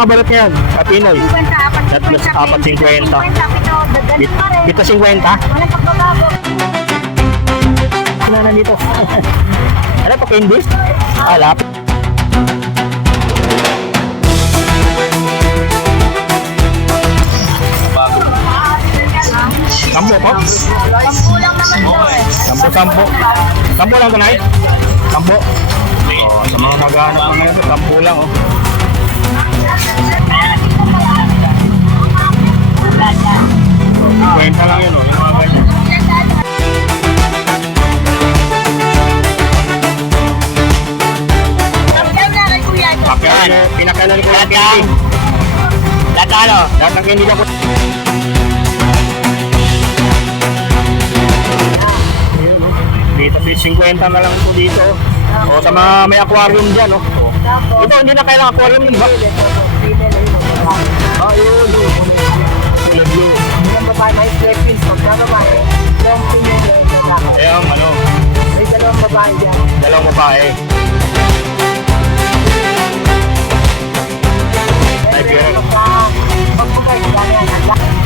mga balot ngayon? Sa Pinoy? 4.50. Dito 50? Walang pagbabago. Sino na dito? Ano pa, candies? Lapit. Sampo po? Sampu lang naman daw eh. Sampo lang tonight? Sampo? Oh, sa mga nag-aanap ng mga sampo lang oh. Kwenta lang yun oh, yung mga ganyan. Yan, pinakalan ko lang candy. Lahat ano? Lahat ng candy na po. Dito 50 na lang po dito. O sa mga may aquarium dyan, no? Ito, hindi na kailangan aquarium yun ba? Ayun. Yung babae may Philippines, pagka babae, yung pinili yung lakad. Ayun, ano? May dalawang babae dyan. Dalawang babae. Ay, pero. Pagpagay, yan.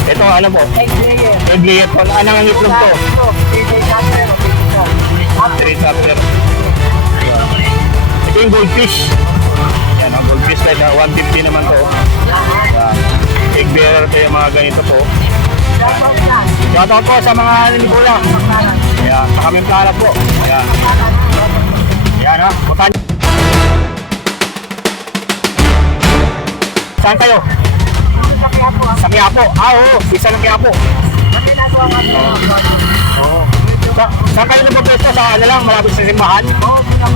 Ito, ano po? Egg layer. Red layer po. Anong ang itlog to? Ito, 3 days after. 3 after. Ito yung goldfish. Yan, ang goldfish like 150 naman to. Yan. Egg bearer kayo mga ganito po. Shoutout po sa mga nanibula. Yan, sa kaming plana po. Yan. Yan ha, butan. Saan kayo? Sa Quiapo. Sa Quiapo. Oo, isa ng Quiapo. Pati nagawa nga nila. Oo. Saan kayo nagpapresto? Sa ano lang, malapit sa simbahan?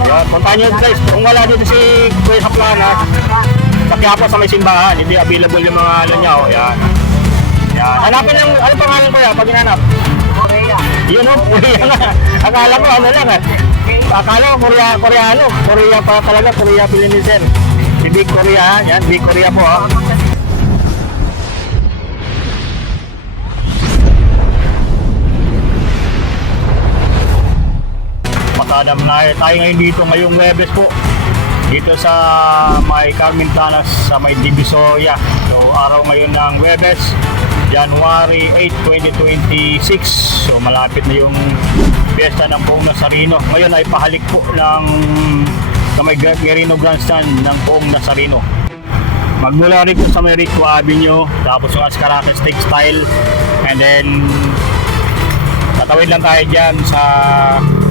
Yan, puntahan nyo guys. Kung wala dito si Kuya sa plana, sa Quiapo sa may simbahan, hindi available yung mga ano niya. O, yan. Yan. Hanapin lang, ano pangalan ko yan pag hinanap? Korea. Yun o, Korea nga. Akala ko ano lang ah. Akala ko Koreano. Korea pa talaga, Korea Piliniser. Si Big Korea, yan, Big Korea po ha. Makadam na tayo ngayon dito ngayong Webes po. Dito sa may Carmen Planas sa may Divisoria. So araw ngayon ng Webes, January 8, 2026. So malapit na yung piyesta ng Poong Nazareno. Ngayon ay pahalik po ng sa may Merino Grandstand ng Poong Nazareno. Magmula rin po sa may Rico Avenue, tapos yung Ascarates Textile, and then tatawid lang tayo dyan sa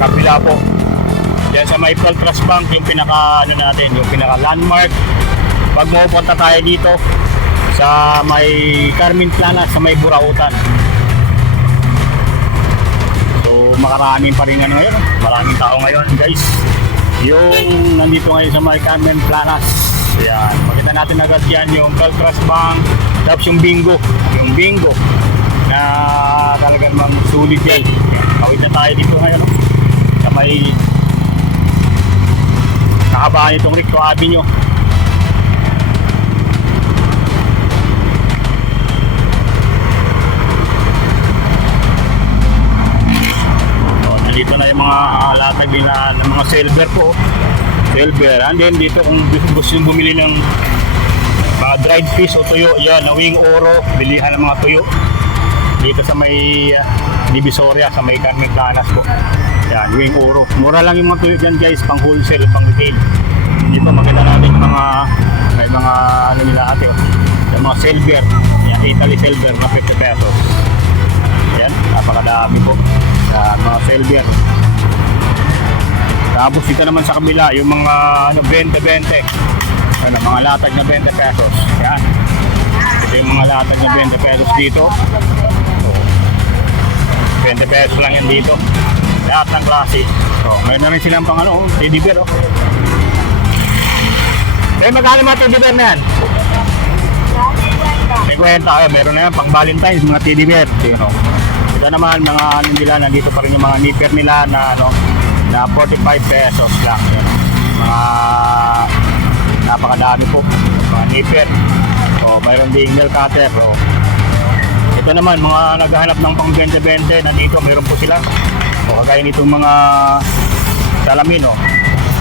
kapila po. Dyan sa may Trust Bank, yung pinaka ano natin, yung pinaka landmark. Pag mapupunta tayo dito sa may Carmen Planas, sa may Burautan. So makarami pa rin ano ngayon, maraming tao ngayon guys. Yung nandito ngayon sa may Carmen Planas. Ayan, makita natin agad yan yung Trust Bank, tapos yung bingo na talagang sulit yan. Kawit na tayo dito ngayon sa may nakabahan itong Rico Avenue. Dito na yung mga latag din na ng mga silver po. Silver. And then dito kung gusto nyo bumili ng mga dried fish o tuyo, yan, na wing oro, bilihan ng mga tuyo. Dito sa may Divisoria, sa may Carmen Planas po. Yan, wing oro. Mura lang yung mga tuyo dyan guys, pang wholesale, pang retail. Dito makita natin yung mga, may mga ano nila ate, yung mga silver. Yan, Italy silver na 50 pesos. Yan, napakadami po sa mga silver. Tapos dito naman sa kabila yung mga ano 20 ano, mga latag na 20 pesos. Yan. Ito yung mga latag na 20 pesos dito. So, 20 pesos lang yan dito. Lahat ng klase. So, mayroon na rin silang pang ano, teddy bear oh. Kaya magkano mga teddy bear na yan? 50. Meron na yan pang Valentine's, mga teddy bear. Ito naman mga ano nila, nandito pa rin yung mga nipper nila na ano, na 45 pesos lang. Yan. Mga napakadami po mga nipper. So mayroon ding nail cutter. So, ito naman mga naghahanap ng pang 20-20, nandito meron po sila. So kagaya nitong mga salamin oh.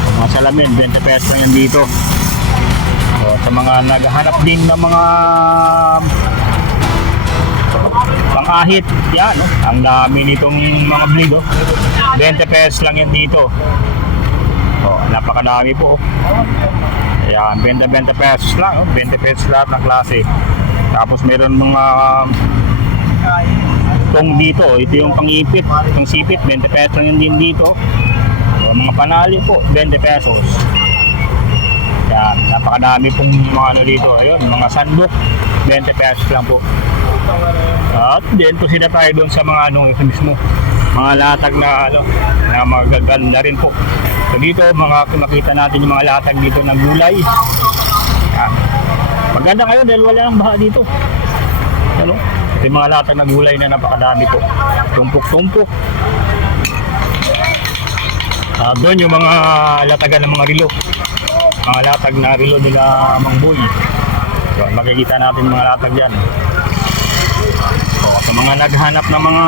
So, mga salamin 20 pesos lang yan dito. So, sa mga naghahanap din ng mga pang-ahit, yan, no? Ang dami nitong mga bleed, oh. 20 pesos lang yan dito. Oh, napakadami po. Ayan, 20 pesos lang, oh. 20 pesos lahat ng klase. Tapos meron mga tong dito, ito yung pang-ipit, itong sipit, 20 pesos lang yun din dito. So, mga panali po, 20 pesos. Yan, napakadami pong mga ano dito. Ayun, mga sandok, 20 pesos lang po. At din po sila tayo doon sa mga ano mismo, mga latag na ano, na magaganda rin po. So dito, makita natin yung mga latag dito ng gulay. Yan. Maganda kayo dahil wala nang baha dito. Ano? Yung mga latag ng gulay na napakadami po. Tumpok-tumpok. Doon yung mga latagan ng mga rilo. Mga latag na rilo nila Mang Boy. So, makikita natin mga latag yan. So, sa mga naghanap ng mga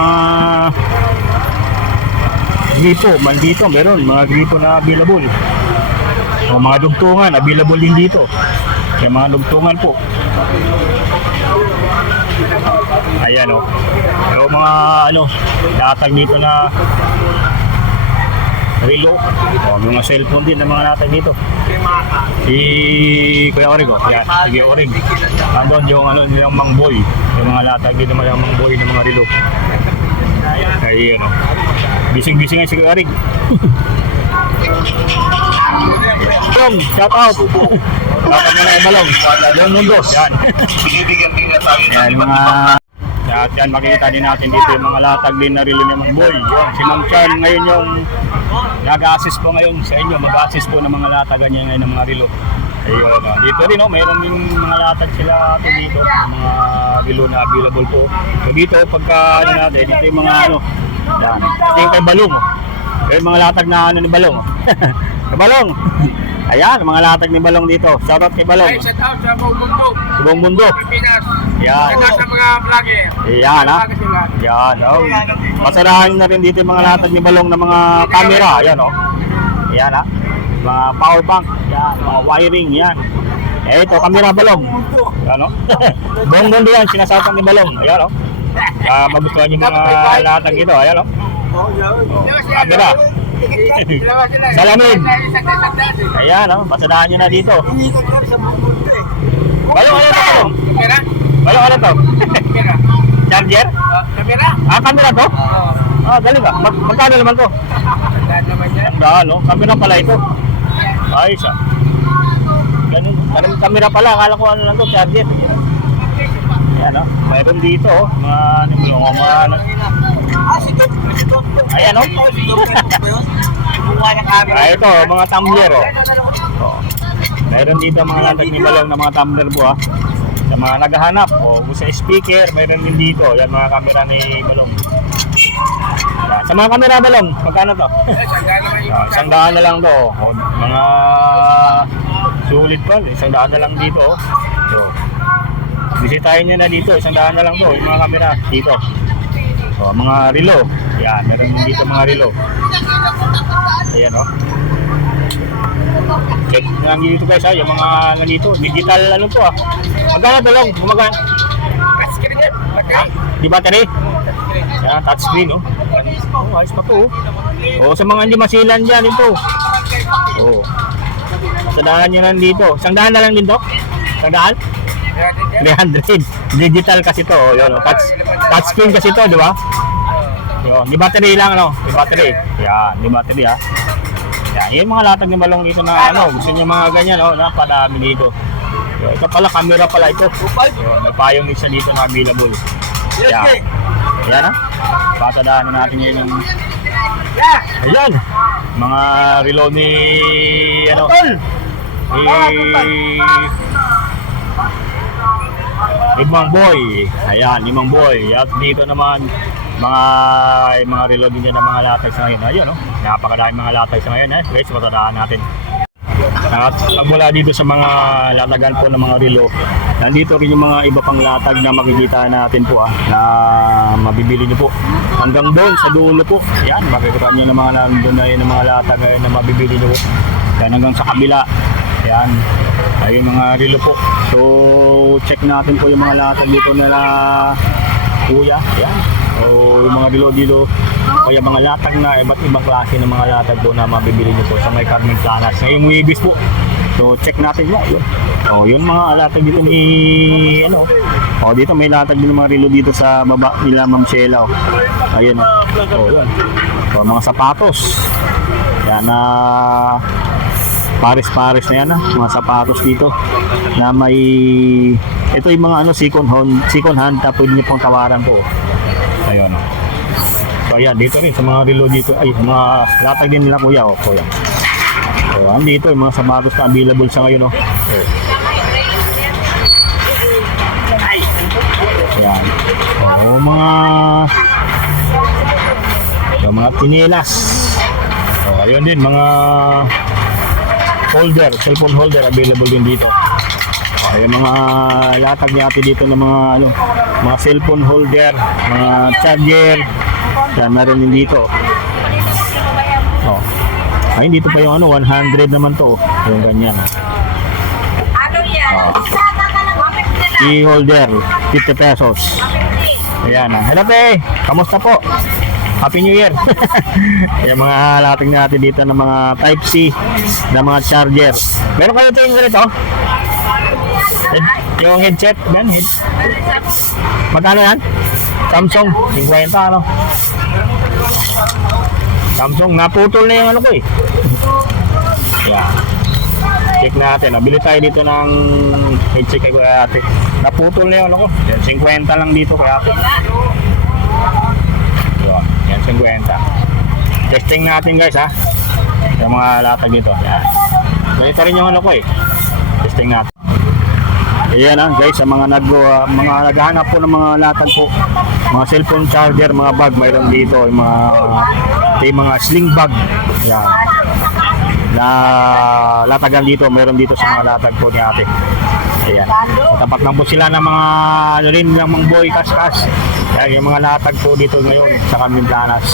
gripo, dito meron mga gripo na available. So, mga dugtungan, available din dito. Yung mga dugtungan po. Ayan o. So, mga ano, latag dito na relo. O, mga cellphone din ng mga latag dito. Si Kuya Orig, o. Yan, sige Orig. Andun yung ano nilang Mang Boy. Yung mga latag dito nilang Mang Boy ng mga relo. Ayan o. Bising-bising nga si Kuya Orig. Balong, shout out. Shout out mga Balong. Balong Mundo. Yan. Yan mga... At yan, makikita din natin dito yung mga latag din na relo ng Mang Boy. Yun, si Mang Chan ngayon yung nag-assist po ngayon sa inyo. Mag-assist po ng mga latagan niya ngayon ng mga relo. Ayun, dito rin, mayroon din mga latag sila dito. Mga relo na available po. So dito, pagka ano natin, dito yung mga ano. Yan, ito yung kay Balong. Yung mga latag na ano ni Balong. Kay Balong. Ayan, mga latag ni Balong dito. Shoutout kay Balong. Shout out sa buong mundo. Sa buong mundo. Pilipinas. Yan. Shout out sa mga vlogger. Yan, ha? Yan, oh. Pasarahan na rin dito yung mga latag ni Balong na mga camera. Yan, oh. Yan, ha? Mga power bank. Yan, mga wiring. Yan. Eh, ito, camera Balong. Yan, oh. Buong mundo yan, sinasatang ni Balong. Yan, oh. Magustuhan yung mga latag ito. Ayan, oh. Oh, camera. Salamin. Ayan, oh. Pasadahan nyo na dito. Balong, ano ito, Balong? Kamera? Balong, ano ito? Kamera. Charger? Kamera? Camera to? Galing ba? Magkano naman to? Tandaan naman yan. Tandaan, no? Camera pala ito. Ayos, ah. Ganun, camera pala. Akala ko ano lang to, charger. Ayan, no? Mayroon dito, oh. Mga, ano mo, mga, ayan, no? Ito, mga tumbler, oh. Mayroon dito mga latag ni Balong na mga tumbler po, ah. Sa mga naghahanap, o sa speaker, mayroon din dito. Yan mga camera ni Balong. Yan. Sa mga camera Balong, magkano to? Tandaan naman yung 100 na lang to. O, mga sulit pa, 100 na lang dito. So, bisitahin nyo na dito, 100 na lang to. Yung mga camera dito. So, mga relo. Yan, meron din dito mga relo. Ayan, o. Check nga dito guys, ha, yung mga nandito, digital ano to, ah. Magkano to lang? Gumagana? Touchscreen yan. Di battery? Yan, touchscreen, oh. Oh, ayos pa po, oh. Oh, sa mga hindi masilan dyan, ito. Oh. Sadahan nyo lang dito. 100 na lang din to? 100? 300. Digital kasi to, oh. Yun, oh. Touchscreen kasi to, di ba? Yun, di battery lang, ano? Di battery. Yan, di battery, ha. Yan, yung mga latag ng Balong dito na ano, gusto niyo mga ganyan, oh, napadami dito. So, ito pala, camera pala ito. So, may payong isa dito na available. Yan. Ayan, ha. Patadaanan natin yun yung... Ayan. Mga relo ni... Ano? Ni Mang Boy. Ayan, ni Mang Boy. At dito naman, mga relo din yan ng mga latag sa ngayon. Ayun, no? Napakadami mga latag sa ngayon, eh. Guys, patadaan natin. At mula dito sa mga latagan po ng mga relo, nandito rin yung mga iba pang latag na makikita natin po, ah, na mabibili nyo po. Hanggang doon, sa dulo po. Yan, makikita nyo ng mga nandun na yun ng mga latag na mabibili nyo po. Yan hanggang sa kabila. Yan. Ayun mga relo po. So, check natin po yung mga latag dito nila kuya. Yan. O yung mga relo dito. Kaya mga latag na iba't ibang klase ng mga latag po na mabibili nyo po sa may Carmen Planas. Ngayong Wibis po. So, check natin mo. Yun. O, yung mga latag dito ni ano. O, dito may latag din mga relo dito sa baba nila Ma'am Sheila. O. Ayun. O, yun. O, mga sapatos. Yan na pares-pares na yan, mga sapatos dito na may ito yung mga ano second hand tapos pwede niyo pong tawaran po. Ayun. So ayan, dito rin sa mga relo dito ay mga latag din nila kuya o. So yan. So andito yung mga sapatos na available sa ngayon o. Ayan. O mga tsinelas. So ayun din mga holder, cellphone holder available din dito. Ay mga latag ni ate dito ng mga ano, mga cellphone holder, mga charger. Yan meron din dito. Oh. Ay dito pa yung ano 100 naman to. Yung ganyan. Ano yan? Key holder 50 pesos. Ayan ah. Hello pe, kamusta po? Happy New Year! Yung mga latag natin dito ng mga Type-C na mga charger. Meron kayo ito yung ganito? Yung headset? Yan, magkano yan? Samsung, 50 ano? Samsung, naputol na yung ano ko eh. Yan. Check natin. Bili tayo dito ng headset kay kuya ate. Naputol na yung ano ko. Yan, 50 lang dito kay ate. Yan, 50. Testing natin guys ha. Yung mga latag dito. Yan. So, ito rin yung ano ko eh. Testing natin. Ayan ha guys, sa mga naghahanap po ng mga latag po. Mga cellphone charger, mga bag, mayroon dito. Yung mga sling bag. Yan. Na latagan dito, mayroon dito sa mga latag po ni ate. Ayan. Tapat lang po sila ng mga ano rin, ng mga boy kaskas. Yan, yung mga latag po dito ngayon sa Carmen Planas.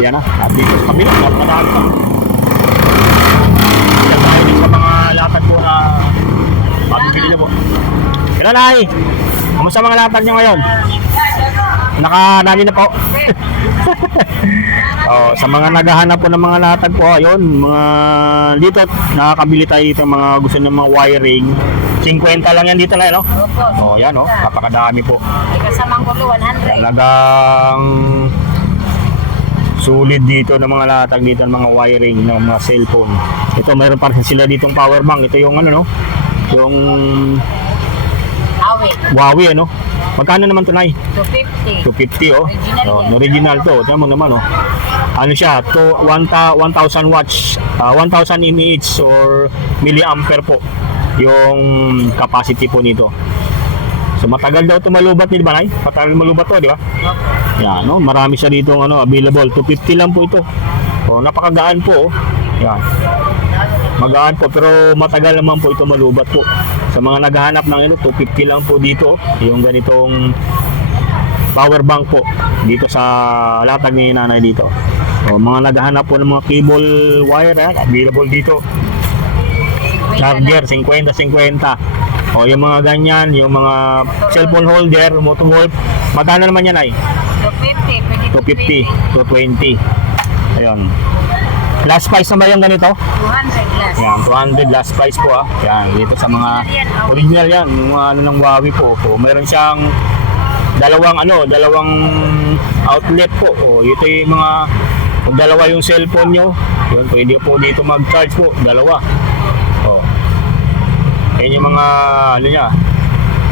Yan na. At dito sa kabila, marami pa. Yan tayo din sa mga latag po na mabibili na po. Kailan ay? Kamusta mga latag nyo ngayon? Nakanami na po. Oh, sa mga naghahanap po ng mga latag po, ayun, mga dito nakakabili tayo dito mga gusto ng mga wiring. 50 lang yan dito na, no? Opo. Oh, yan oh, napakadami po. May kasamang gulo, 100. Talagang sulit dito ng mga latag dito ng mga wiring ng mga cellphone. Ito mayroon pa rin sila ditong power bank. Ito yung ano no? Yung Huawei ano? Magkano naman ito, Nay? 250. 250 oh. Original Original to. Tignan mo naman oh. Ano siya? To 1,000 watts, 1,000 mAh or milliampere po yung capacity po nito. So matagal daw ito malubat, di ba, Nay? Matagal malubat to, di ba? Yan, no? Marami siya dito ano, available. 250 lang po ito. So napakagaan po oh. Yan. Magaan po pero matagal naman po ito malubat po. Sa mga naghahanap ng ito, 250 lang po dito. Yung ganitong power bank po dito sa latag ni nanay dito. So mga naghahanap po ng mga cable wire, available dito. Charger 50-50. O yung mga ganyan, yung mga cellphone holder, motor volt, magkano naman yan ay? 250. 250, 220. Ayun. Last price naman yung ganito? 200 last. Yan, 200 last price po ah. Yan, dito sa mga original yan, yung mga ano ng Huawei po. So, mayroon siyang dalawang outlet po. O, ito yung mga kung dalawa yung cellphone nyo, yun, pwede po dito mag-charge po, dalawa. O. Yan yung mga ano niya,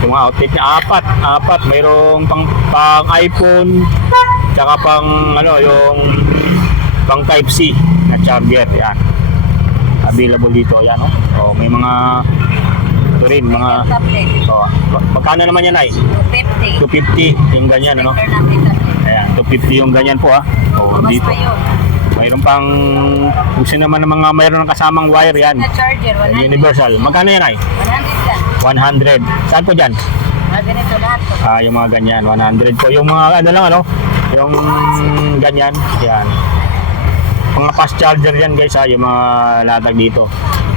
yung mga outlet niya, apat. Mayroong pang iPhone, tsaka pang ano, yung pang Type-C na charger, yan. Available dito, yan oh. So, may mga ito rin, mga so, magkano naman yan ay? 250 yung ganyan, ano? Ayan, 250 yung ganyan po ah. So, dito. Mayroon pang gusto naman ng mga mayroon ng kasamang wire yan. Charger, 100. Universal. Magkano yan ay? 100 lang. 100. Saan po dyan? Ganito lahat po. Yung mga ganyan, 100 po. Yung mga ano lang ano, yung ganyan, yan. Mga fast charger yan guys ha, yung mga latag dito.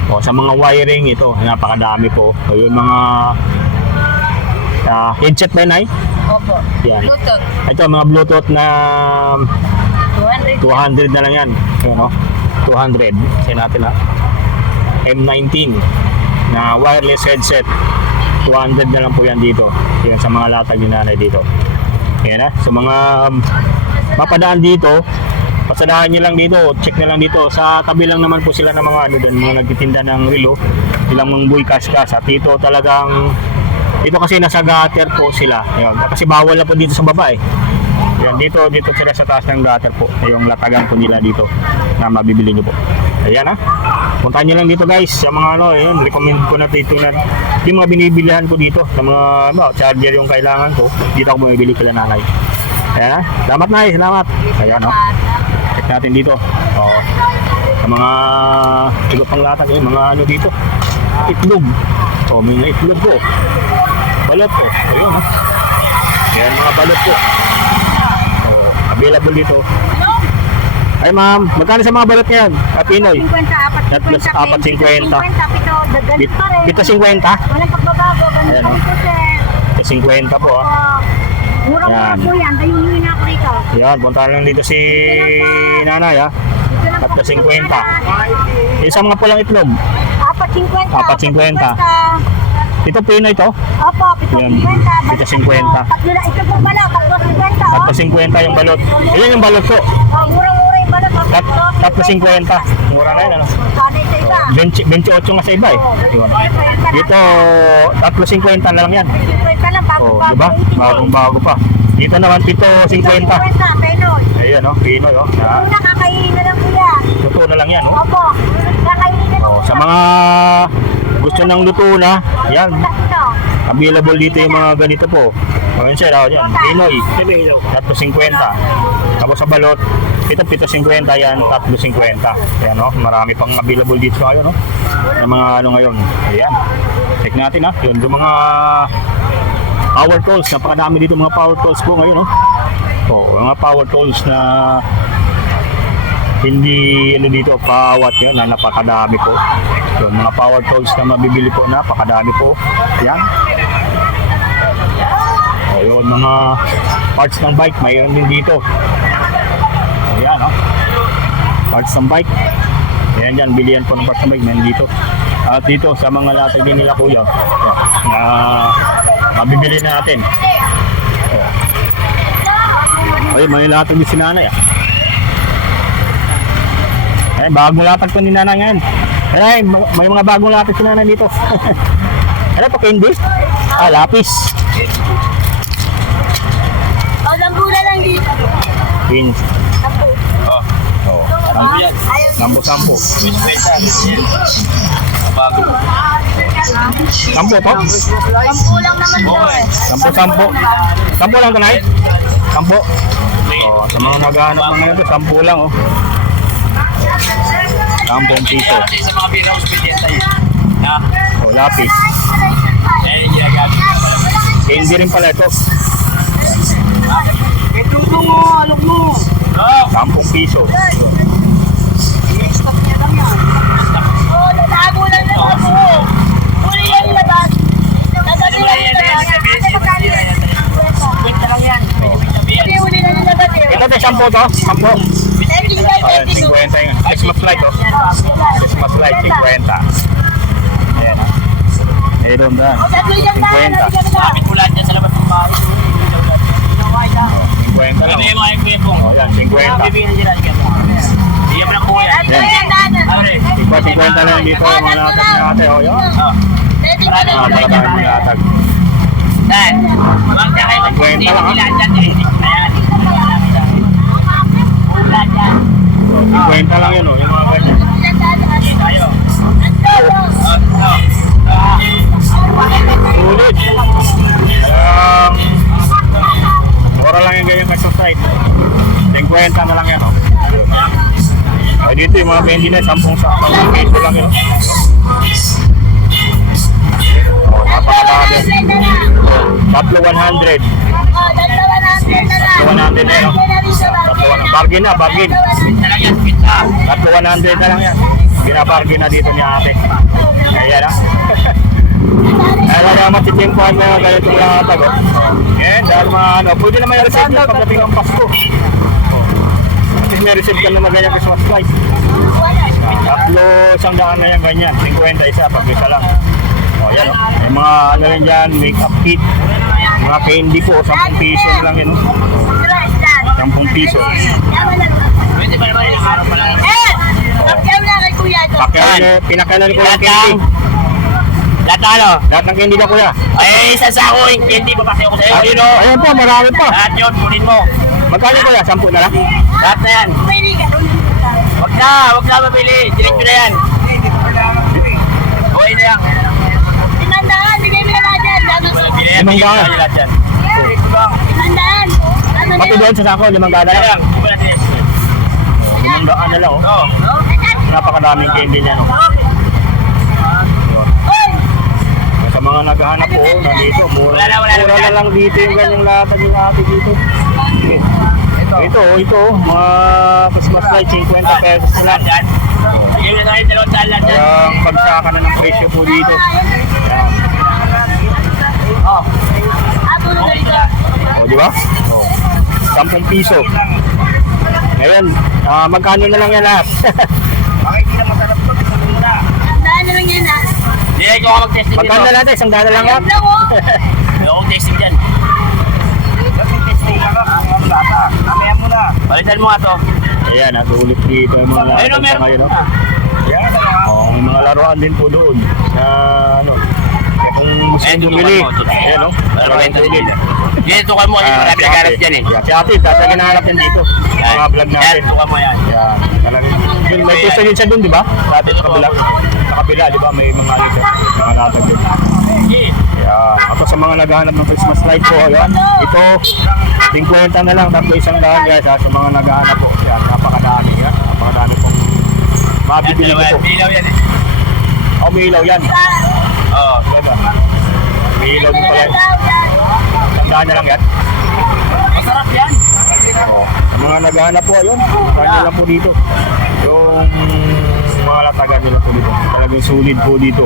O, sa mga wiring ito, napakadami po. O, yung mga headset ba yun ay? Opo. Yan. Bluetooth. Ito, mga Bluetooth na 200. 200 na lang yan. Yun, no? 200. Kasi natin ha. M19 na wireless headset. 200 na lang po yan dito. Yan sa mga latag ni nanay dito. Yan ha. Sa mga mapadaan dito, pasadahan nyo lang dito, check na lang dito. Sa tabi lang naman po sila ng mga ano doon, mga nagtitinda ng relo, ilang mga buy kaskas. At dito talagang, dito kasi nasa gutter po sila. Ayan, kasi bawal na po dito sa baba eh. Ayan, dito sila sa taas ng gutter po. Yung latagan po nila dito na mabibili nyo po. Ayan ha. Puntahan nyo lang dito guys. Sa mga ano, ayan, recommend ko na dito na yung mga binibilihan ko dito. Sa mga charger yung kailangan ko, dito ako bumibili kila nanay. Ayan ha. Salamat nay, salamat. Ayan ha. Check natin dito. Sa mga iba pang latag, mga ano dito. Itlog. May mga itlog po. Balot po. Ayun ha. Ayan mga balot po. Available dito. Ay ma'am, magkano sa mga balot ngayon? Pinoy? 50, 4.50. 50, 50, ganun pa rin. Dito 50? Walang pagbabago, ganun Ayan, pa rin po, sir. 50 po ha. Murang-mura Yan. po yan, dayunin na ako rito. Ayan, punta lang dito si nanay ha. Dito lang po, 4.50. Isa mga pulang itlog. 4.50. 4.50. Ito Pinoy to? Opo, Yan. 50. 50. Ito po pala, 4.50. 4.50 yung balot. Ayan yung balot po. Murang-mura yung balot. 4.50. Mura na yun ano. Sana ito iba. 28 nga sa iba eh. Yun. Dito 3.50 na lang yan. 50 lang, Oh, bago-bago. diba? Bagong-bago pa. Dito naman 7.50. 50, Penoy. Ayan oh, Pinoy oh. Ito na, kakainin na lang po yan. Totoo na lang yan oh. Opo, kakainin na lang. Oh, sa mga gusto ng luto na, yan. Available dito yung mga ganito po. Ayan sir, oh, yan. Pinoy, 3.50. Tapos sa balot, ito 7.50 yan, 3.50. Ayan oh, marami pang available dito ngayon oh. Yung mga ano ngayon. Ayan. Check natin ha. Yun, yung mga power tools, napakadami dito mga power tools po ngayon oh. Oh, mga power tools na hindi ano dito pawat yan na napakadami po. Yun, mga power tools na mabibili po, napakadami po. Yan. O yun, mga parts ng bike mayroon din dito. Ayan o. Parts ng bike. Ayan dyan, bilihan po ng parts ng bike mayroon dito. At dito sa mga latag din nila kuya, na mabibili natin. Ay, may latag din si nanay ah. Ay, bagong latag po ni nanay ngayon. Ay, may mga bagong latag si nanay dito. Ano pa, candy? Ah, lapis. O, lambula lang dito. Pin. Oh. Oh. Ayaw Sampo. Bago. Sampo to? Sampu lang naman daw eh. Sampo lang to, nay? Sampo. Oh, sa mga naghahanap ng ngayon, sampo lang oh. 10 piso. Kasi sa mga pinaw sa pinenta yun. Na? Oh, lapis. Eh, ginagamit ka pala. Candy rin pala ito. May tubo mo, alok mo. Oh. 10 piso. Oo, natago lang naman po. Huli lang yung labas. Natago lang yung labas. Kasi magkano yan? Kwenta lang yan. Kasi huli lang yung labas eh. Ito tayo 10 to? 10. Setting by Ayan, setting. 50 yun. Christmas light oh. Christmas light, 50. Ayan ah. Meron na. Tatlo yung daan. 50. Gamit mo lahat yan sa labas ng bahay. 50 lang Ano yung oh. mga ekwepong? Oh, yan, 50. Bibigyan nila dyan. Iyan mo lang po yan. Tatlo yung daan. Abre. Iba 50 lang dito yung mga latag na ate. Oh, yan. Oh. Setting by Ah, setting. talaga yung latag. Dan. Huwag ka kayo mag-hindi Kwenta lang, nila dyan. Ayan. Wala dyan. So, 50 lang yun oh. Yung mga ganyan. Sige tayo. Sulit. Mura lang yung ganyang exercise. 50 na lang yan oh. Ay dito yung mga bendi na 10 peso lang yun oh. Napakalaga. Tatlo 100. Oh, dalawa natin na lang. Tatlo 100 eh no. Tatlo 100. Bargain na, bargain. Pizza lang yan, pizza. Tatlo 100 na lang yan. Binabargain na dito ni ate. Kaya na. Kaya na matitimpuan mo yung ganitong latag. Yan, dahil mga ano, pwede naman yung receipt na pagdating ng Pasko. Kasi may receipt ka naman ganyan Christmas price. Tatlo, 100 na yan ganyan. 50 isa, pag isa lang. O yan o. May mga ano rin dyan, make-up kit. Mga candy po, 10 piso na lang yun. 10 piso. Pwede ba naman ilang araw pa lang? Pinakalan ko yung candy. Lahat na ano? Lahat ng candy na kuya. Ay, isa sa ako yung candy, papakita ko sa'yo. Yun o. Ayun po, marami pa. Lahat yun, kunin mo. Magkano kuya? 10 na lang? Lahat na yan. Huwag na mabili. Diretso na yan. Okay na yan. Limang daan. Lahat yan. Pati doon sa sako, 5 na Kaya lang. lang, iba natin yan. 5 na lang oh. Oo. Napakadaming candy niya no. Sa mga naghahanap po, nandito, mura na lang dito yung ganyang latag yung ate dito. Ito, mga Christmas light, 50 pesos na lang. Yan. Sige na tayo, 200 lahat yan. Ang pagsaka na ng presyo po dito. Yan. Okay na. O, di ba? O, 10 piso. Ngayon, magkano na lang yan lahat? Hindi, ikaw ka mag-testing Magkano na lang tayo? 100 na lang yan? Hindi ako testing dyan. Balitan mo nga to. Ayan, nasulit dito yung mga Ayun o, latag sa meron. ngayon. Oh, may mga laruan din po doon. Sa ano, kaya kung gusto Ayun, nyo bumili, tutukan mo. ayan o. Laruan din. Hindi, tukan mo. Kasi marami naghanap dyan eh. Si ate, dati ginahanap yan dito. Yung mga vlog Yan, natin. tukan mo yan. Yan, talagang. Yun, may pista din siya doon, di ba? Dati sa kabila. Sa kabila, di ba? May mga ano dyan. Mga latag doon. Yan. Ako sa mga naghahanap ng Christmas light po, yan. Ito, 50 na lang, tatlo 100 guys. Sa mga naghahanap po. Yan, napakadami. Yan, napakadami pong mabibili ko po. Bilaw yan eh. Oh, may ilaw yan. Oo. Diba? May ilaw din pala. Tandaan na lang yan. Masarap yan. Oh, sa mga naghahanap po, yun. Tandaan lang po dito. Yung mga latagan nila po dito. Talagang sulit po dito.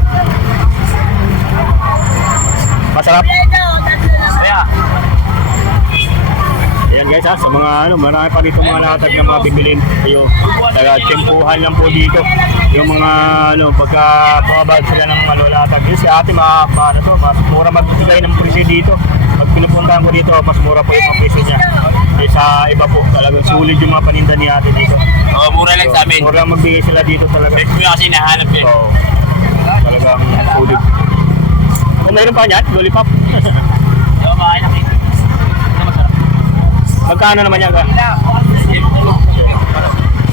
Masarap. Kaya. Ayan guys ha, sa mga ano, marami pa dito mga latag na mga bibilin kayo. Taga-tsempuhan lang po dito. Yung mga ano, pagka bumabad sila ng ano, latag. Yung si ate, ano to, mas mura magbigay ng presyo dito. Pag pinupuntahan ko dito, mas mura po yung mga presyo niya. Eh sa iba po, talagang sulit yung mga paninda ni ate dito. Oo, mura lang sa amin. Mura magbigay sila dito talaga. Best ko kasi nahanap yun. Oo. Talagang sulit. Kung mayroon pa niyan, lollipop. Oo, makain na kayo. Ito masarap. Magkano naman yan ka?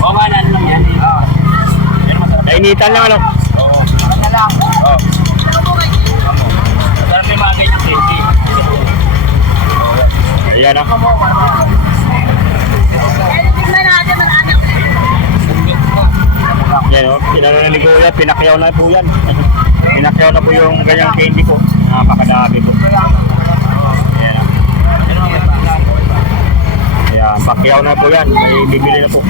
Oo nga, ano lang yan. Oo. Pero masarap. Nainitan lang ano? Oo. Ano lang? Oo. Masarap yung mga ganyang candy. Ayan ah. Yan o, pinano na ni Kuya, pinakyaw na po yan. Pinakyaw na po yung ganyang candy po. Napakadami po. Ayan ah. Ayan, pakyaw na po yan. May bibili na po.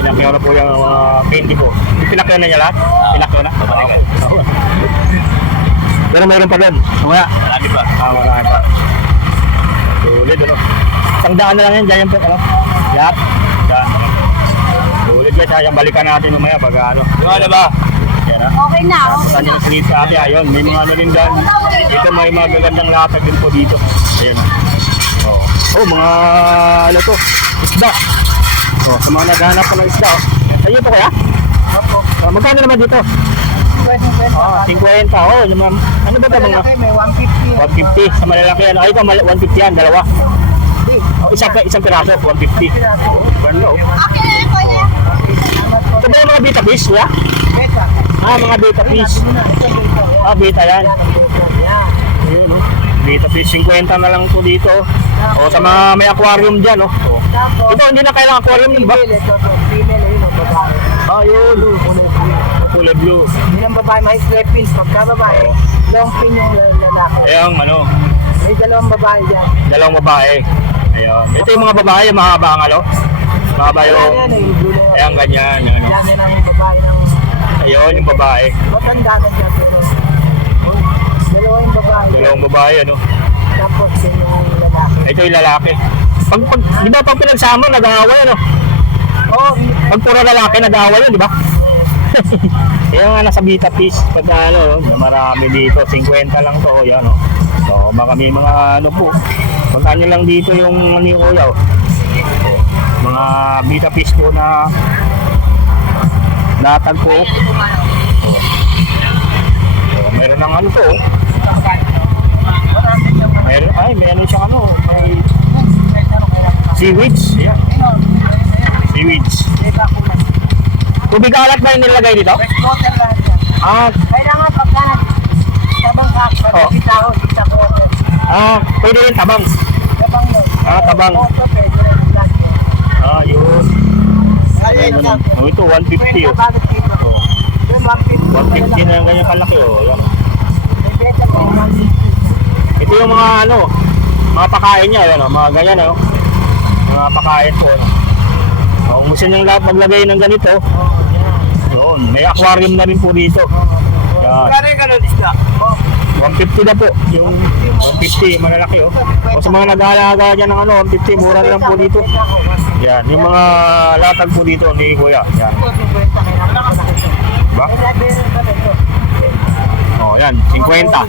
Pinakyaw na po yung candy po. Pinakyaw na niya lahat? Pinakyaw na? Oo. Pero mayroon pa doon. Wala. Marami pa. Wala pa. Sulit ano. 100 na lang yan. Diyan po ano. Lahat. Yan. Sulit guys. Ayang balikan natin mamaya pag ano. Yung ano ba? Yan ha. Okay na. Saan yung sleep sa ate. Ayun. May mga ano rin dyan. Dito may mga gagandang latag din po dito. Ayun. Oh, mga ano to. Isda. Oh, sa mga naghahanap pa ng isda. Ayun po kaya? Opo. Magkano naman dito? 50. Oh, yung mga, ano ba ito mga? May 150. 150 sa malalaki yan. Ay, ito 150 yan, dalawa. Oh, isang piraso, 150. Ganda oh. Okay, kuya. Ito ba yung mga beta fish, ya? Mga beta fish. Beta yan. Ayun, oh. Beta fish, 50 na lang to dito. O, sa mga may aquarium dyan, oh. Ito, hindi na kailangan aquarium yun ba? Yun. Kulay blue. Yun ang babae, may slip pins. Pagka babae, long pin yung lalaki. Ayun, ano, May dalawang babae dyan. dalawang babae. Ayun. Ito yung mga babae, yung mahaba ang alo. Baba yung, Yan eh, yung blue na yan. ayan ganyan. Yan, Yan din ang babae ng... ayun, yung babae. Matanda na siya pero... Dalawa yung babae. Dalawang babae, ano. Tapos yun yung lalaki. Ito yung lalaki. Di ba pag pinagsama, nag-aaway, ano? Oo, Pag puro lalaki, nag-aaway yun, di ba? Yung nga nasa Vita Fish, pag ano, marami dito, 50 lang to, yan, no? So, baka may mga ano po, puntaan nyo lang dito yung ano yung kuya, oh. Mga Vita Fish po na natag po. So, meron ng ano to, oh. Meron siyang ano, may seaweeds, yan. Seaweeds. Tubig alat ba yung nilagay dito? water lang yan. Ah, Kailangan pagka tabang ka, Oo. pagkakita ko, water. Pwede rin tabang. Tabang no. Tabang. Water, pwede rin lang yun. Yun. Ayun na. Ito, 150 Pwede oh. na bakit dito? Oh. Yung 150. 150 na yung ganyan kalaki oh. Yan. May beta ko, 150. Ito yung mga ano, mga pakain niya, yan oh, mga ganyan oh. Mga pakain po ano. Kung gusto niyang maglagay ng ganito, Oo, yan. yun, may aquarium na rin po dito. Yan. Kare ka nun isda? 150 na po, yung 150, malalaki oh. Kung sa mga nag-aalaga dyan ng ano, 150, mura lang po dito. Yan, yung mga latag po dito ni Kuya. Yan. Diba? Oh, yan, 50.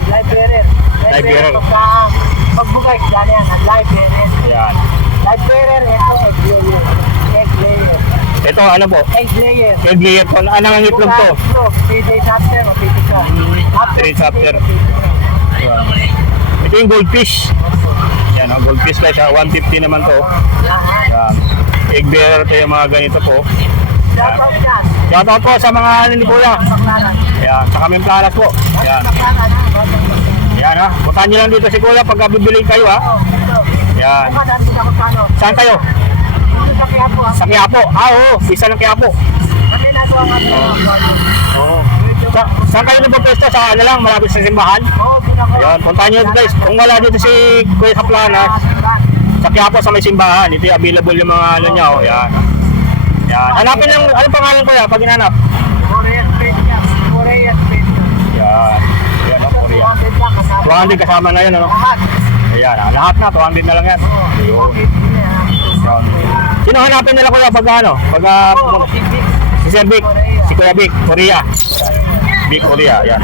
Live bearer. Live bearer. Pagbugay, yan yan, ang live bearer. Yan. Live bearer, ito, egg layer. Egg layer. Ito ano po? Egg layer. Egg layer po. Ano ang itlog to? 3 days after, mapipit ka. 3 days after. Yan. Ito yung goldfish. Yan, ang goldfish guys. 150 naman to. Yan. Egg bearer to yung mga ganito po. Dapat yan. Shoutout po sa mga ano ni Kuya. Pagkaran. Yan, sa kaming planas po. Yan. Pagkaran, ha? Batang-batang. Yan ha. Puntahan nyo lang dito si Kuya pagka bibili kayo ha. Oo, ito. Yan. Bukan, andun ako paano. Saan kayo? Dito sa Quiapo, ha? Sa Quiapo. Oo, isa ng Quiapo. Kami nagawa nga ito. Oo. Saan kayo nagpo-pwesto? Sa ano lang, malapit sa simbahan? Oo, dun ako. Ayan, puntahan nyo guys. Kung wala dito si Kuya sa planas, sa Quiapo sa may simbahan, ito yung available yung mga ano niya. Oh, yan. Yan. Hanapin lang, ano pangalan Kuya pag hinanap? Korea Space niya. Korea Space niya. Yan. Yan ang Korea. 200 lang kasama. 200 kasama na yun, ano? Lahat. Ayan, lahat na, 200 na lang yan. Oo, Ayun. 250 na yan. Yan. Sino hanapin nila Kuya pag ano? Pag Oo, si Vic. si Sir Vic, si Kuya Vic, Korea. Vic Korea, yan.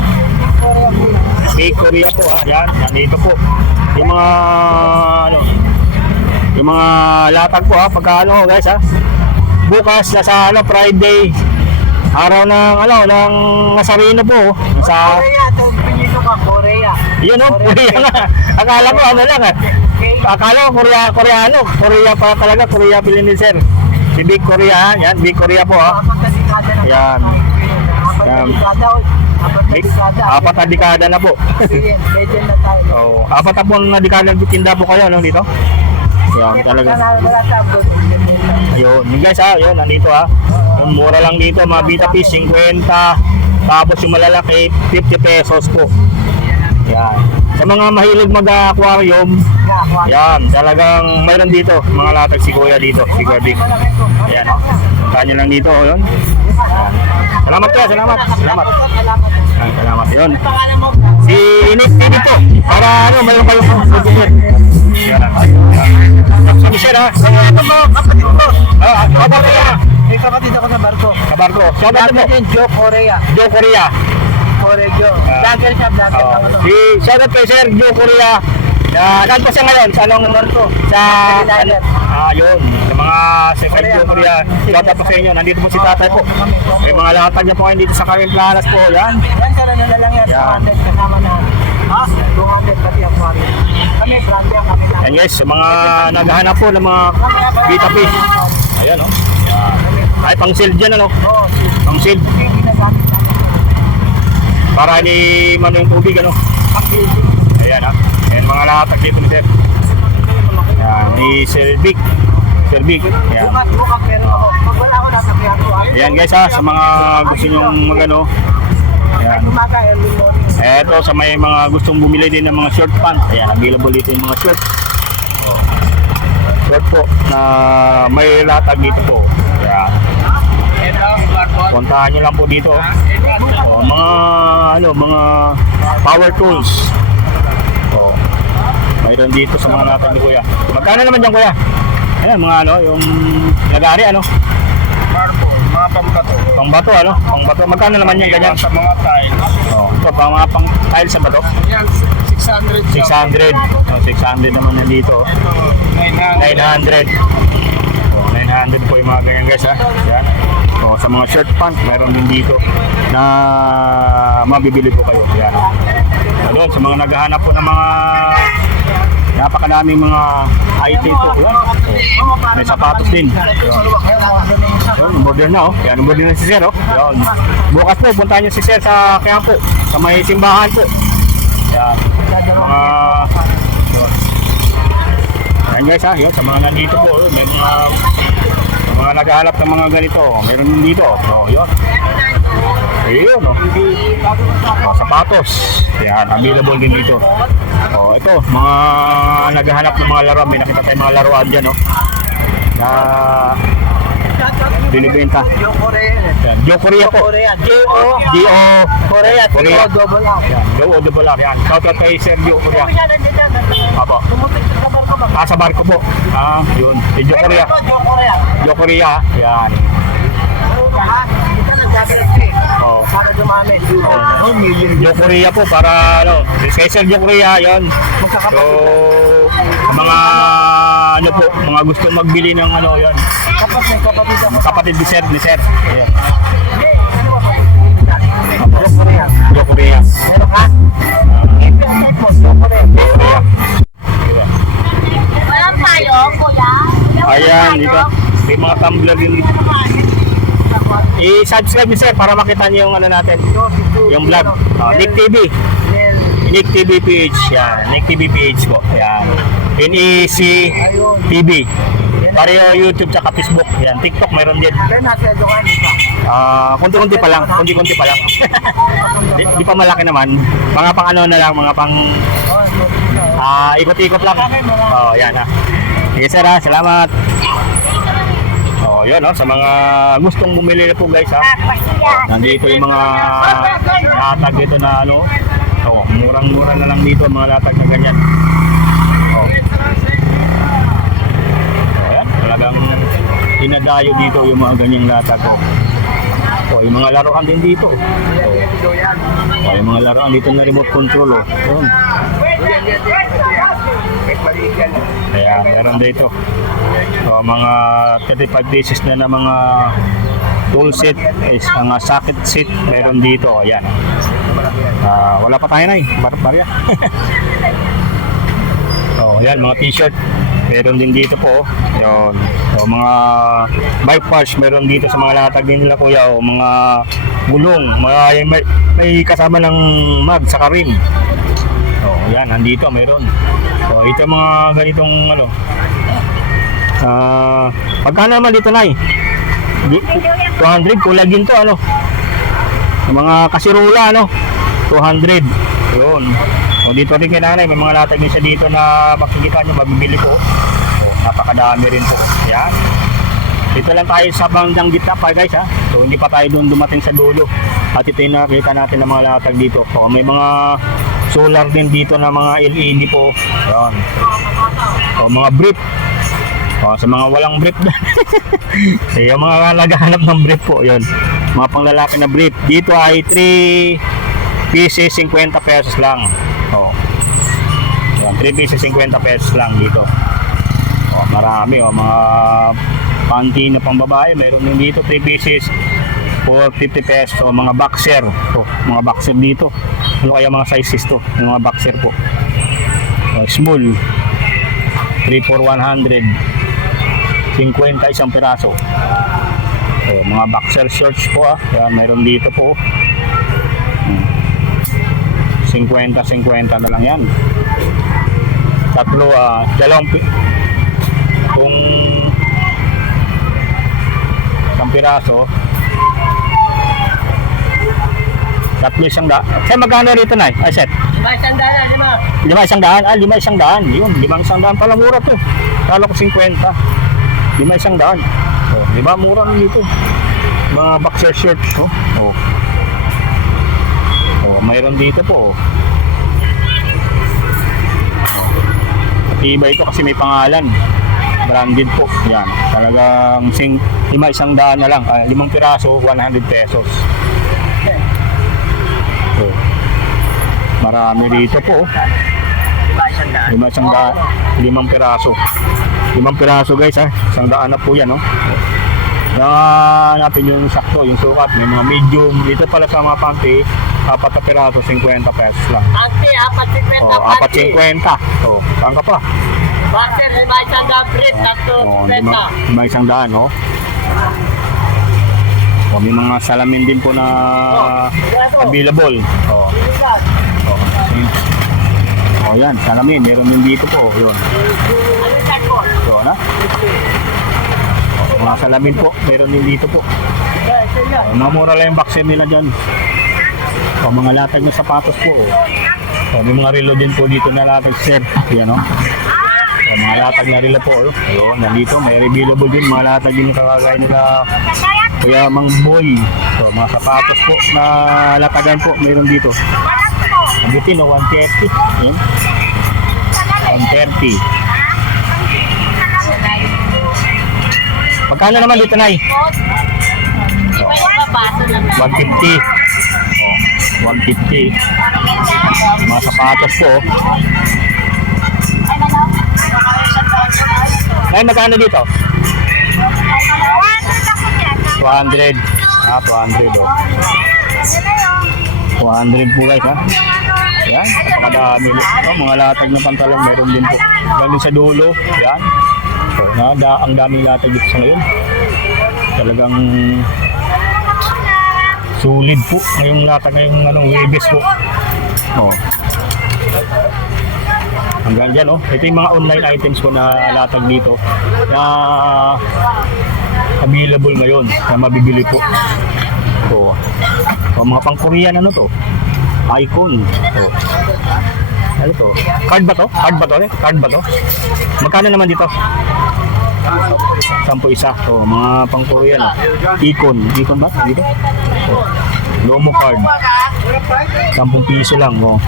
Korea po. Vic Korea po ha, yan, nandito po. Yung mga ano, yung mga latag po ha, pagka ano guys ha. Bukas nasa ano Friday, araw ng ano ng Nazareno po sa Korea, ito pinito ka, Korea. yun o, Korea nga. Akala ko ano lang ha. Akala ko Koreano, Korea pa talaga, Korea Piliniser. Si Big Korea, yan, Big Korea po ha. Apat na dekada na. Yan. Apat na Yan. dekada, oy. Apat na dekada. Apat na dekada na po. Legend, legend na tayo. Oh, apat na po na dekada tinda po kayo no dito. Yan, talaga. Wala sa abot. Ayun, yung guys ha, yun, nandito ha. Yung mura lang dito, mga Vita Fish, 50. Tapos yung malalaki, 50 pesos po. Yan. Sa mga mahilig mag-aquarium, yan, talagang mayroon dito, mga latag si Kuya dito, si Kuya Vic. Ayan, oh. Puntahan nyo lang dito, oh, yun. Yan. Salamat Kuya, salamat. Salamat. Yan, salamat, yun. Si Nick TV po, para ano, mayroon kayong souvenir. Yan, yan. Sa Michelle ha. Ito mo, kapatid ko. Kabarko ya. May kapatid ako sa barko. Kabarko. Shoutout mo. Joe Korea. Joe Korea. Korea Joe. Vlogger siya, vlogger Oh, ako. si shoutout kay Sir Joe Korea. Saan po siya ngayon? Sa anong barko? Sa ano? Yun. Sa mga Sir Joe Korea. Shoutout po sa inyo. Nandito po si tatay po. May mga latag niya po ngayon dito sa Kawin Planas po. Yan. Yan sana na lang yan. Yan. 200 kasama na. Ha? 200 pati ang aquarium. Kami, brand yan kami na. Yan guys, sa mga naghahanap po ng mga Vita Fish. Ayan o. Yan. Ay, pang sale dyan ano. Oo, Pang sale. ito yung ginagamit namin. Para hindi mano yung tubig ano. Pag-building. Ayan ha. Ayan mga latag dito ni Sir. Yan, ni Sir Vic. Sir Vic. Ayan. Bukas meron ako. Pag wala ako, nasa Quiapo. Ayan guys ha, sa mga gusto nyong magano. Ayan. Umaga, early morning. Eto sa may mga gustong bumili din ng mga short pants. Ayan, available dito yung mga short. Short po na may latag dito po. Kaya puntahan nyo lang po dito. Mga power tools. Mayroon dito sa mga latag ni Kuya. Magkano naman dyan, Kuya? Ayan, mga yung nagari, Mga pambato. Pangbato, Pangbato. Magkano naman yan, ganyan? Sa mga tiles. Ito, mga pang tiles sa bato. Yan, 600. 600. 600 naman yan dito. Ito, 900. 900 po yung mga ganyan, guys, Yan. Sa mga shirt pants, meron din dito na mabibili po kayo. Yan. Doon, sa mga naghahanap po ng mga napakadaming mga item po. Yan. May sapatos din. Yan, modern na, Yan, modern na si Sir, Yan. Bukas po, puntahan niyo si Sir sa Quiapo, sa may simbahan po. Yan. Mga... Yan, guys, Yan, sa mga nandito po, may mga naghahanap ng mga ganito. Meron din dito. Yun. Ayun, sapatos. Yan, available din dito. Ito, mga naghahanap ng mga laruan. May nakita tayong mga laruan dyan, na binibenta. Yan, Joe Korea po. G.O. Korea. Joe double R. Yan. Shoutout kay Sir Joe Korea. Apo. Sa barko po. Yun. Joe Korea. Joe Korea. Yan. Para dumami. Joe Korea po para kay Sir Joe Korea, yun. So, mga mga gusto magbili ng yun. Kapatid ni Sir. Ayan. Joe Korea. Meron ka? Korea. Walang tayo, kuya. Ayan, dito. May mga tumbler din. I-subscribe niyo, Sir, para makita niyo yung natin. Yung vlog. Nick TV. Nick TV PH. Yan. Nick TV PH po. Yan. NEC TV. Pareho YouTube tsaka Facebook. Yan. TikTok meron din. Kunti-kunti pa lang. Kunti-kunti pa lang. Di pa malaki naman. Mga pang na lang. Mga pang ikot-ikot lang. Yan Sige, Sir, Salamat. Yun, sa mga gustong bumili na po, guys, nandito yung mga latag dito na murang-mura na lang dito mga latag na ganyan. Ayan, talagang inadayo dito yung mga ganyang latag. Yung mga laruan din dito. Yung mga laruan dito na remote control. Yun. Kaya meron dito. Mga 35 pieces na mga tool set, mga socket set meron dito. Ayan. Wala pa tayo na barya. Yan, mga t-shirt meron din dito po. Yun. Mga bike parts meron dito sa mga latag din nila, Kuya. Mga gulong, may kasama ng mag sa rim. Yan, nandito meron. Ito mga ganitong pagkano naman dito, Nay? 200, kulagin to, mga kasirula, 200. Yun. Dito rin kay Nanay, may mga latag din siya dito na makikita nyo, mabibili po. Napakadami rin po. Yan. Dito lang tayo sa bandang gitna pa, guys, So hindi pa tayo doon dumating sa dulo. At ito yung nakita natin ng mga latag dito. May mga solar din dito na mga LED po. Yan. Mga brief. Sa mga walang brief. Yung mga naghahanap ng brief po, yun. Mga panglalaki na brief. Dito ay 3 pieces 50 pesos lang. Yan, 3 pieces 50 pesos lang dito. Marami, mga panty na pang babae, meron din dito 3 pieces for 50 pesos. Mga boxer. Mga boxer dito. Ano kaya mga sizes to? Yung mga boxer po. Small. 3 for 100. 50 isang piraso. Mga boxer shorts po, Yan, mayroon dito po. 50 na lang yan. Tatlo, kung isang piraso, tatlo isang daan. Kaya magkano rito, Nay? Set? 500, 5. 5 isang daan? 5 isang daan. Yun, 5 isang daan. Pala mura to. Kala ko 50. 500. Oh, di ba? Mura na dito. Mga boxer shorts, oh. Oh. Oh, mayroon dito po. Oh. Iba ito kasi may pangalan. Branded po. Yan. Talagang 500 na lang. 5 piraso, 100 pesos. So, marami dito po. 500. 5 piraso. 5 piraso guys ha. 100 na po yan. No? Hanapin yung sakto, yung sukat. May mga medium. Dito pala sa mga panty, 4 na piraso, 50 pesos lang. Panty, 4.50 Oh, panty. 4.50. Oh, saan ka pa? Boxer, 500 brief, Oh, 3.50. 500, no? Oh, may mga salamin din po na available. Oh. Oh, yan, salamin. Meron din dito po. Yun. Ano yan po? So, na? Oh, mga salamin po. Meron din dito po. Oh, mga mura lang yung boxer nila dyan. Oh, mga latag na sapatos po. Oh, may mga relo din po dito na latag, sir. Yan, no? Oh, mga latag na relo po. Oh. Ayun, nandito. May available din. Mga latag din kakagaya nila Kuya Mang Boy. So, mga sapatos po na latagan po. Meron dito. Abutin, no? 130. Ayan. 130. Magkano naman dito, Nay? 150. Oh, 150. Mga sapatos po. Ay, magkano dito? 200. Ah, 200 oh. 200 po guys ha. Yan, napakadami. Oh, mga latag ng pantalon meron din po. Meron sa dulo. Yan. So, ang daming latag dito sa ngayon. Talagang sulit po ngayong latag, ngayong Webes po. Oh. Hanggang dyan, oh. Ito yung mga online items ko na latag dito na available ngayon na mabibili po. So, mga pang-Korean ano to? Icon. So, ano to? Card ba to? Card ba to? Card ba to? Magkano naman dito? 10 isa. So, mga pang-Korean. Icon. Icon ba? Dito? So, Lomo card. 10 piso lang. Oh.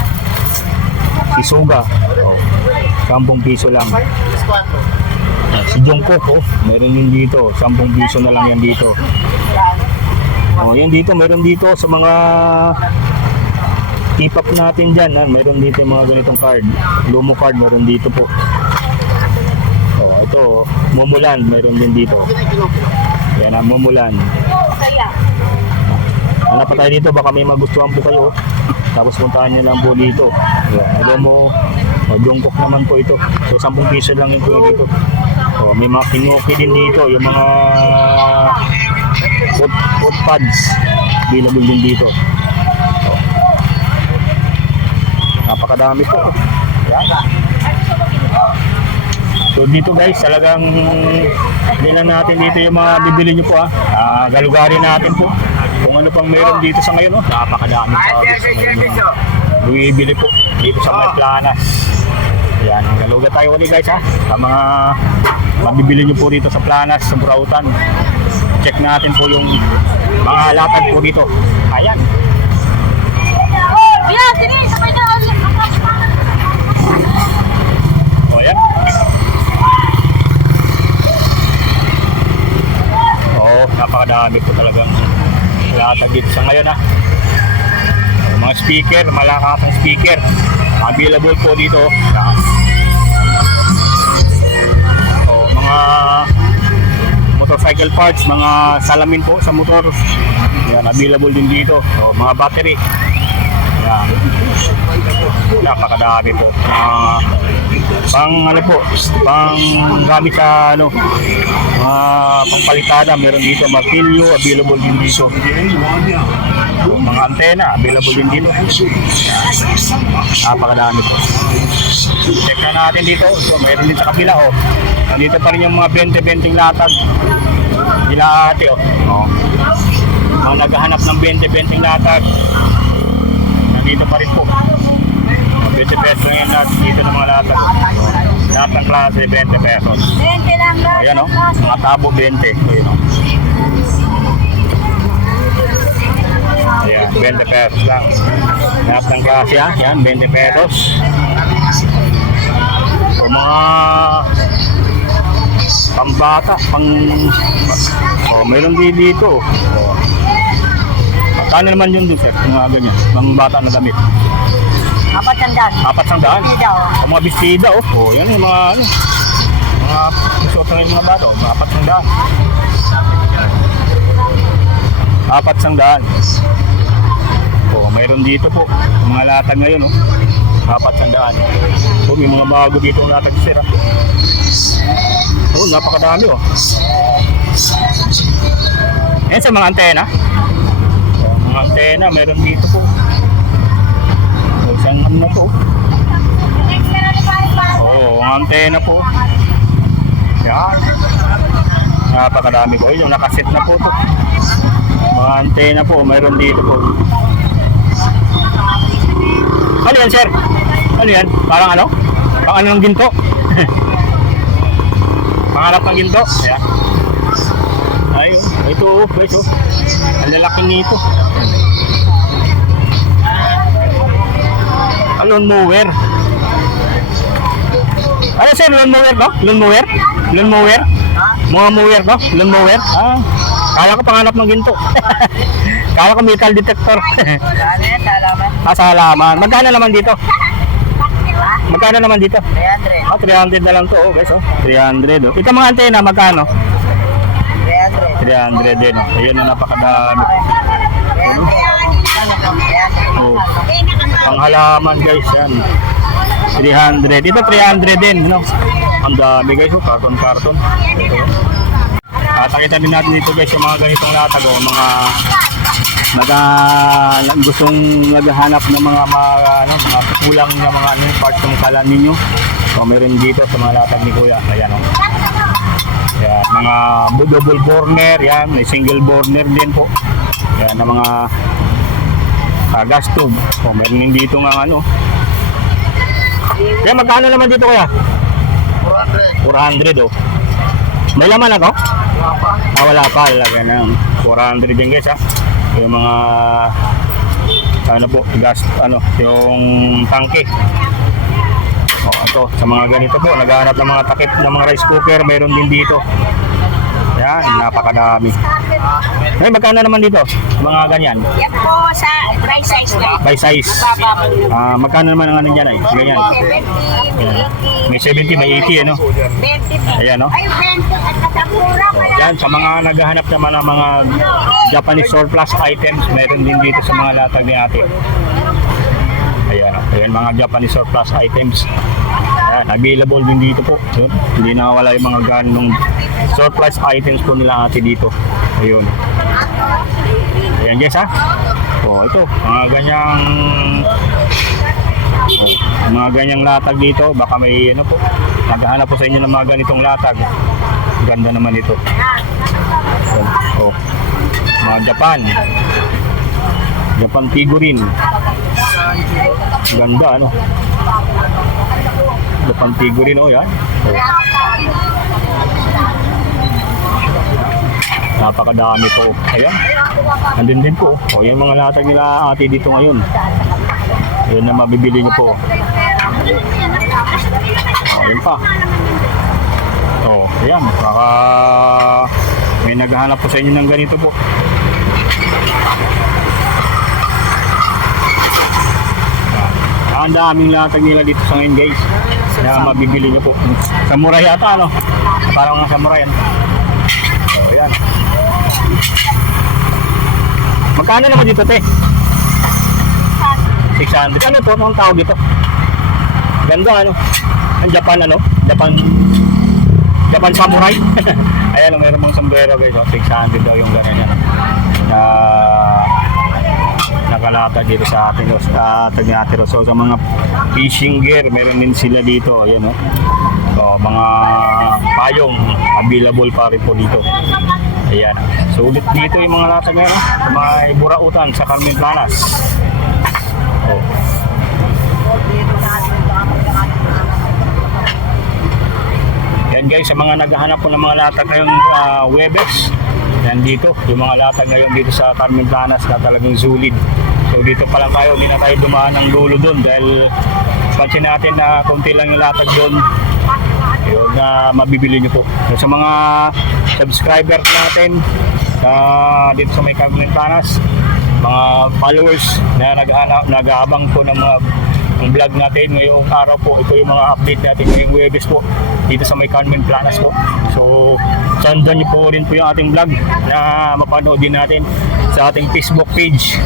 Isuga. Oh. 10 piso lang. Si Jungkook, oh, meron din dito. 10 piso na lang yan dito. Oh, yan dito, meron dito sa mga K-pop natin dyan. Meron dito yung mga ganitong card. Lumo card, meron dito po. Oh, ito, Momulan, meron din dito. Yan ang Momulan. Hanap pa tayo dito, baka may magustuhan po kayo. Tapos puntahan nyo lang po dito. Alam mo, Jungkook naman po ito. So 10 piso lang yung po dito. So, may mga kinuki din dito. Yung mga foot pads. Available din dito. So, napakadami po. Yan. So dito guys, talagang bilan natin dito yung mga bibili nyo po galugarin natin po. Kung ano pang meron dito sa ngayon, napakadami pa bibili po dito sa May Planas. Yan, galuga tayo ulit guys sa mga mabibili nyo po dito sa Planas, sa Burautan. Check natin po yung mga latag po dito. Ayan. Yeah, sige, sabay na. O yan. Oo, napakadami po talagang latag dito sa ngayon mga speaker, malakasang speaker available po dito. Mga motorcycle parts, mga salamin po sa motor, yan, available din dito. Mga battery, yan, napakadami po. Pang ano po, pang gamit sa pangpalitada, meron dito. Martilyo, available din dito. Mga antena, available din dito. Napakadami po. Check na natin dito. So, meron din sa kabila. Nandito pa rin yung mga 20-20 latag. Nila ate mga naghahanap ng 20-20 latag. Nandito pa rin po. 20 pesos lang yan natin dito ng mga latag. Lahat ng klase, 20 pesos. 20 lang lahat. Ayan, oh. Mga tabo, 20. Ayan, oh. Ayan, 20 pesos lang. Lahat ng klase, ha? Yan, 20 pesos. So, mga pambata, oh, mayroon din dito. Oh. Kano naman yun doon, sir? Yung mga ganyan, pambata na damit. 400. 400. Bistida, oh. Ang mga bistida, oh. Oh, yan yung mga, ano, mga suot ng mga bata, oh. 400. 400. Oh, mayroon dito po. Mga latag ngayon, oh. 400. Oh, may mga bago dito ang latag, sir, ah. Oh, napakadami, oh. Yan sa mga antena. Oh, mga antena, mayroon dito po. Oh, isang ano na to. Oh, ang antena po. Yan. Napakadami po. Yung nakasit na po to. Mga antena po, mayroon dito po. Ano yan, sir? Ano yan? Parang ano? Parang ano ng ginto? Pangarap ng ginto? Ayan. Ay, ito, guys, oh. Ang lalaki nito. Lawn mower. Ano, sir? Lawn mower, no? Lawn mower? Lawn mower? Mga mower, no? Lawn mower? Ah, kala ko pangarap ng ginto. Kala ko metal detector. Ano yan, salamat? Sa halaman. Magkano naman dito? Magkano naman dito? 300. Ah, 300 na lang to, oh, guys, oh. 300, oh. Ito mga antena, magkano? 300. 300 din, oh. Ayun, oh, napakadami. 300. Oh. Ang halaman, guys, yan. 300. Ito 300 din, no? Ang dami, guys, oh. Karton-karton. Ito, oh. Nakita din natin dito, guys, yung mga ganitong latag, oh. Mga gustong naghahanap ng mga mga kulang na mga parts ng kalan ninyo. So meron dito sa mga latag ni Kuya. Ayan, oh. Yan, mga double burner, yan, may single burner din po. Yan, na mga gas tube. So meron din dito ng ano. Yan, magkano naman dito, Kuya? 400, oh. May laman ako? Ah, wala pa, lagyan na. 400 din, guys, ha. Yung mga ano po, gas, ano, yung tangke. Oh, ito, sa mga ganito po, naghahanap ng mga takip ng mga rice cooker, mayroon din dito. Yan, napakadami. May magkano naman dito? Mga ganyan. Yan po sa by size na. By size. Mababa po yun. Ah, magkano naman ang ano dyan ay? Ganyan. 70, May 70, may 80, ano? 20 po. Ayan, no? Ay, 20 at kasamura So, yan, sa mga naghahanap naman ng mga Japanese surplus items, meron din dito sa mga latag ni ate. Ayan, ayan mga Japanese surplus items. Ayan, available din dito po. Ayan, hindi nawala yung mga ganong surplus items po nila ate dito. Ayun. Ayan, guys, ha. Oh, ito, mga ganyang mga ganyang latag dito. Baka may ano po, naghahanap po sa inyo ng mga ganitong latag. Ganda naman ito. Oh, mga Japan figurine. Ganda, ano? Japan figurine, oh, yan. Oh. Napakadami po. Ayan. Andun din po. O, yung mga latag nila ate dito ngayon. Ayan na mabibili nyo po. O, yun pa. O, ayan. Baka may naghahanap po sa inyo ng ganito po. Ang daming latag nila dito sa ngayon, guys. Na mabibili nyo po. Samurai ata, ano? Parang mga samurai, ano? O, ayan. Magkano naman dito, te? 600. Ano po? Anong tawag dito? Ganda, ano? Ang Japan, ano? Japan samurai. Ayan, mayroon mong sombrero, guys. 600 daw yung ganyan yan. Nakalata dito sa atin, sa Tagnatero. So, sa mga fishing gear, meron din sila dito. Ayan, no? So, mga payong available pa rin po dito. Ayan. So, ulit dito yung mga latag na, no? Sa mga Burautan sa Carmen Planas. Oh. Yan guys, sa mga naghahanap po ng mga latag ngayong Webes, yan dito, yung mga latag ngayon dito sa Carmen Planas na talagang zulid. So dito pa lang tayo, hindi na tayo dumaan ng dulo doon dahil pansin natin na konti lang yung latag doon. Yun na mabibili nyo po. So, sa mga subscriber natin dito sa may Carmen Planas, mga followers na nag-aabang po ng mga ang vlog natin ngayong araw po, ito yung mga update natin ngayong Webes po dito sa may Carmen Planas po. So sundan nyo po rin po yung ating vlog na mapanood din natin sa ating Facebook page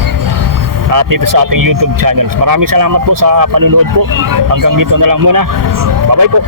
at dito sa ating YouTube channel. Maraming salamat po sa panunood po. Hanggang dito na lang muna. Bye bye po.